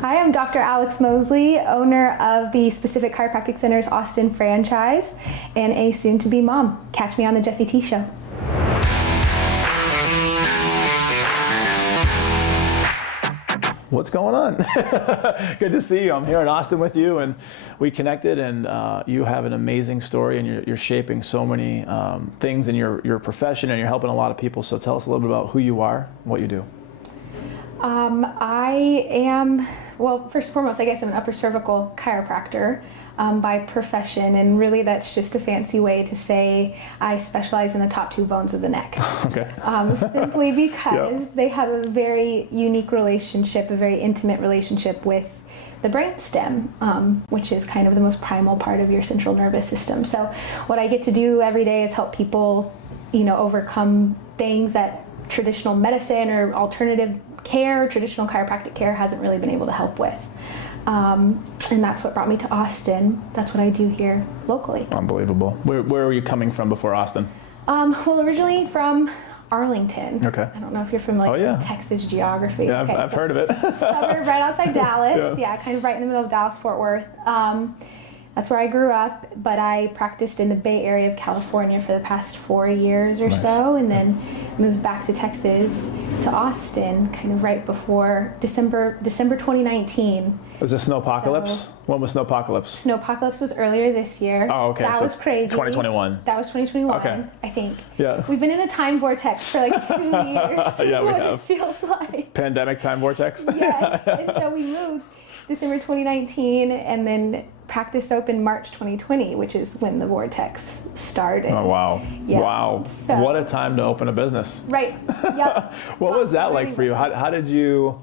Hi, I'm Dr. Alex Mosley, owner of the Specific Chiropractic Center's Austin franchise and a soon-to-be mom. Catch me on the Jessie T Show. What's going on? Good to see you. I'm here in Austin with you, and we connected, and you have an amazing story, and you're shaping so many things in your profession, and you're helping a lot of people. So tell us a little bit about who you are and what you do. I am, well, first and foremost, I guess I'm an upper cervical chiropractor by profession, and really that's just a fancy way to say I specialize in the top two bones of the neck. Okay. Simply because they have a very unique relationship, a very intimate relationship with the brainstem, which is kind of the most primal part of your central nervous system. So what I get to do every day is help people, overcome things that traditional medicine or alternative care, traditional chiropractic care hasn't really been able to help with. And that's what brought me to Austin. That's what I do here locally. Unbelievable. Where were you coming from before Austin? Well, originally from Arlington. Okay. I don't know if you're familiar with Texas geography. Yeah, okay, I've heard of it. Suburb right outside Dallas. Yeah, kind of right in the middle of Dallas-Fort Worth. That's where I grew up, but I practiced in the Bay Area of California for the past 4 years or so, and then moved back to Texas, to Austin, kind of right before December 2019. Was it Snowpocalypse? So, when was Snowpocalypse? Snowpocalypse was earlier this year. Oh, okay. That was crazy. 2021. That was 2021, okay. I think. Yeah. We've been in a time vortex for like 2 years. Yeah, we what have. It feels like. Pandemic time vortex? Yes. And so we moved December 2019 and then practiced open March 2020, which is when the vortex started. Oh, wow. Yeah. Wow. So, what a time to open a business. Right. Yep. What was that like for you? How did you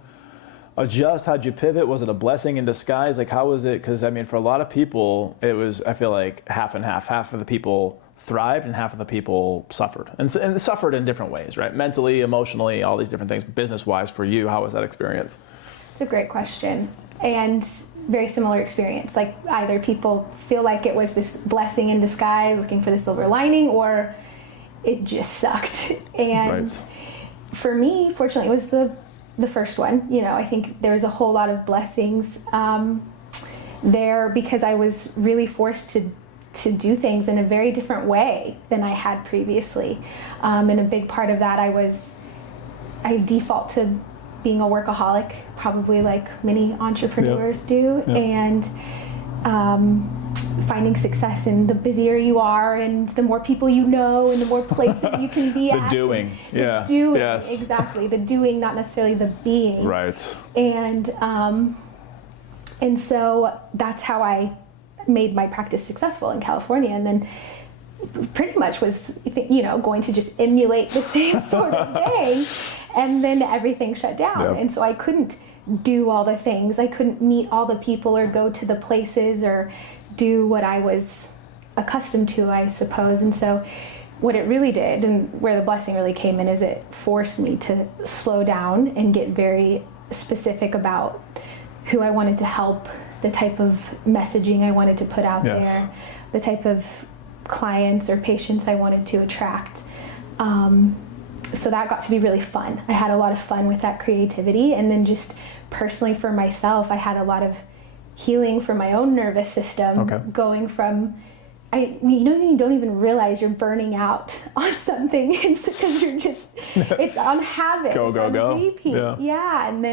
adjust? How did you pivot? Was it a blessing in disguise? Like, how was it? Because, I mean, for a lot of people, it was, I feel like, half and half. Half of the people thrived and half of the people suffered. And suffered in different ways, right? Mentally, emotionally, all these different things. Business-wise, for you, how was that experience? It's a great question. And very similar experience. Like, either people feel like it was this blessing in disguise, looking for the silver lining, or it just sucked. And for me, fortunately, it was the first one. I think there was a whole lot of blessings there because I was really forced to do things in a very different way than I had previously. And a big part of that, I default to being a workaholic, probably like many entrepreneurs do, and finding success in the busier you are and the more people you know and the more places you can be at. The doing, the doing, exactly. The doing, not necessarily the being. Right. And so that's how I made my practice successful in California, and then pretty much was, going to just emulate the same sort of thing. And then everything shut down. And so I couldn't do all the things. I couldn't meet all the people or go to the places or do what I was accustomed to, I suppose. And so what it really did, and where the blessing really came in, is it forced me to slow down and get very specific about who I wanted to help, the type of messaging I wanted to put out there, the type of clients or patients I wanted to attract. So that got to be really fun. I had a lot of fun with that creativity, and then just personally for myself, I had a lot of healing for my own nervous system, going from, you don't even realize you're burning out on something because you're just, it's on habit, go, repeat. Yeah, and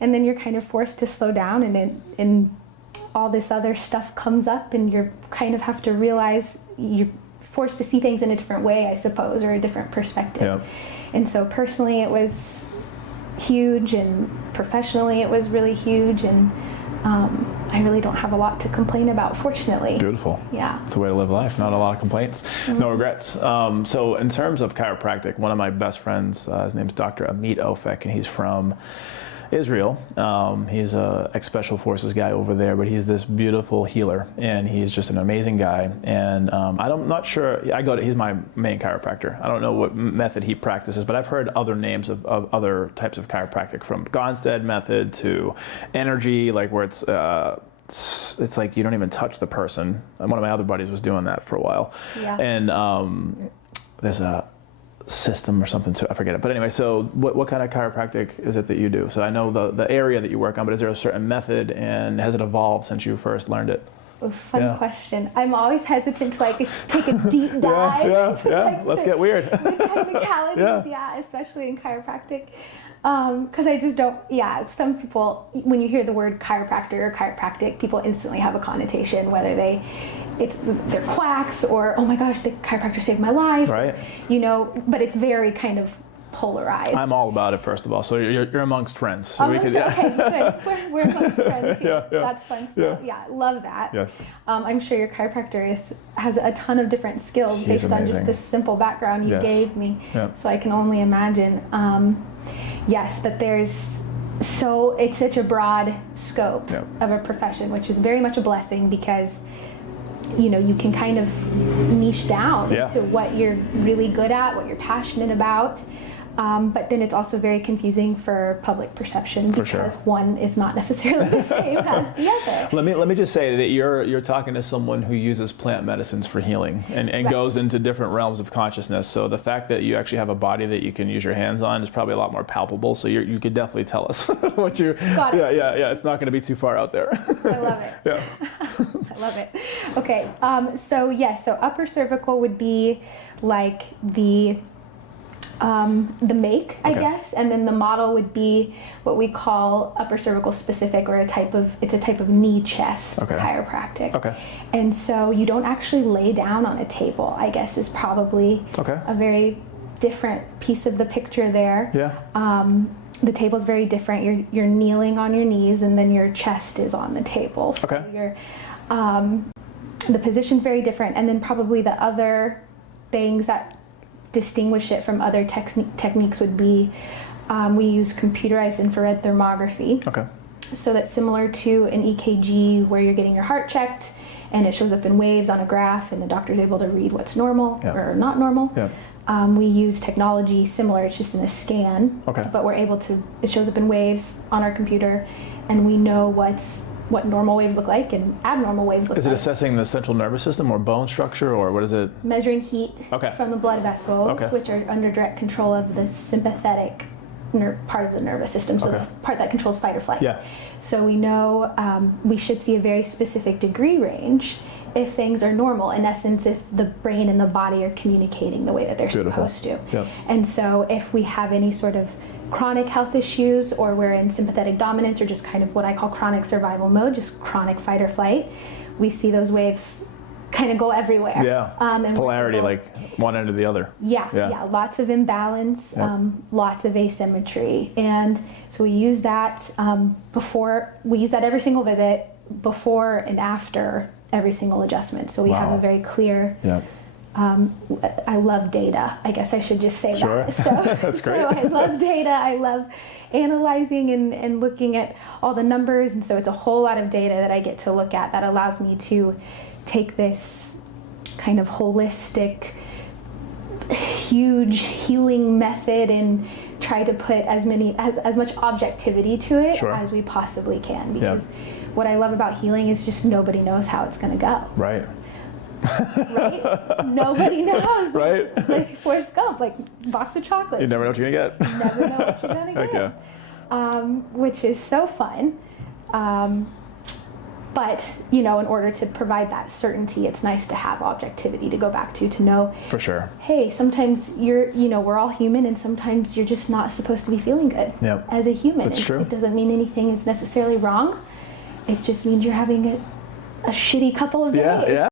then you're kind of forced to slow down, and all this other stuff comes up, and you kind of have to realize you're forced to see things in a different way, I suppose, or a different perspective. Yeah. And so personally it was huge, and professionally it was really huge, and I really don't have a lot to complain about, fortunately. Beautiful. Yeah. It's a way to live life, not a lot of complaints, no regrets. So in terms of chiropractic, one of my best friends, his name's Dr. Amit Ofek, and he's from Israel. He's a ex-special forces guy over there, but he's this beautiful healer, and he's just an amazing guy. And I'm not sure, he's my main chiropractor. I don't know what method he practices, but I've heard other names of other types of chiropractic, from Gonstead method to energy, like where it's like you don't even touch the person. And one of my other buddies was doing that for a while. Yeah. And there's a system or something too. I forget it. But anyway, so what kind of chiropractic is it that you do? So I know the area that you work on, but is there a certain method, and has it evolved since you first learned it? Oh, fun question. I'm always hesitant to like take a deep dive. Yeah. Let's get weird. The technicalities, especially in chiropractic. Because I just don't, some people, when you hear the word chiropractor or chiropractic, people instantly have a connotation, whether they're quacks or, oh my gosh, the chiropractor saved my life. Right. But it's very kind of polarized. I'm all about it, first of all. So you're amongst friends. So okay, good. We're amongst friends here. Yeah. That's fun stuff. Yeah, love that. Yes. I'm sure your chiropractor has a ton of different skills based on just this simple background you gave me. Yeah. So I can only imagine. Yes, but it's such a broad scope of a profession, which is very much a blessing because, you can kind of niche down to what you're really good at, what you're passionate about. But then it's also very confusing for public perception because one is not necessarily the same as the other. Let me just say that you're talking to someone who uses plant medicines for healing and goes into different realms of consciousness. So the fact that you actually have a body that you can use your hands on is probably a lot more palpable. So you could definitely tell us what you're. Got it. Yeah. It's not going to be too far out there. I love it. Yeah. I love it. Okay. So upper cervical would be like the make, I guess, and then the model would be what we call upper cervical specific, or it's a type of knee chest chiropractic. Okay. And so you don't actually lay down on a table, I guess, is probably a very different piece of the picture there. Yeah. The table's very different. You're kneeling on your knees, and then your chest is on the table. So the position's very different, and then probably the other things that distinguish it from other techniques would be we use computerized infrared thermography. Okay. So that's similar to an EKG where you're getting your heart checked and it shows up in waves on a graph and the doctor's able to read what's normal or not normal. Yeah. We use technology similar, it's just in a scan, but it shows up in waves on our computer and we know what normal waves look like and abnormal waves look like. Is it assessing the central nervous system or bone structure, or what is it? Measuring heat from the blood vessels, which are under direct control of the sympathetic part of the nervous system, so the part that controls fight or flight. Yeah. So we know we should see a very specific degree range if things are normal. In essence, if the brain and the body are communicating the way that they're supposed to. Yep. And so if we have any sort of chronic health issues, or we're in sympathetic dominance, or just kind of what I call chronic survival mode, just chronic fight or flight, we see those waves kind of go everywhere. Yeah. And polarity, like one end or the other. Yeah. Lots of imbalance, lots of asymmetry, and so we use that every single visit, before and after every single adjustment. So we have a very clear. Yeah. I love data. I guess I should just say that. So, that's great. So I love data. I love analyzing and looking at all the numbers. And so it's a whole lot of data that I get to look at that allows me to take this kind of holistic, huge healing method and try to put as much objectivity to it as we possibly can. Because what I love about healing is just nobody knows how it's going to go. Right. Right? Nobody knows. Right? It's like Forrest Gump, like box of chocolates. You never know what you're going to get. You never know what you're going to get. Which is so fun. But, in order to provide that certainty, it's nice to have objectivity to go back to know. For sure. Hey, sometimes we're all human, and sometimes you're just not supposed to be feeling good as a human. That's true. It doesn't mean anything is necessarily wrong. It just means you're having a shitty couple of days. Yeah.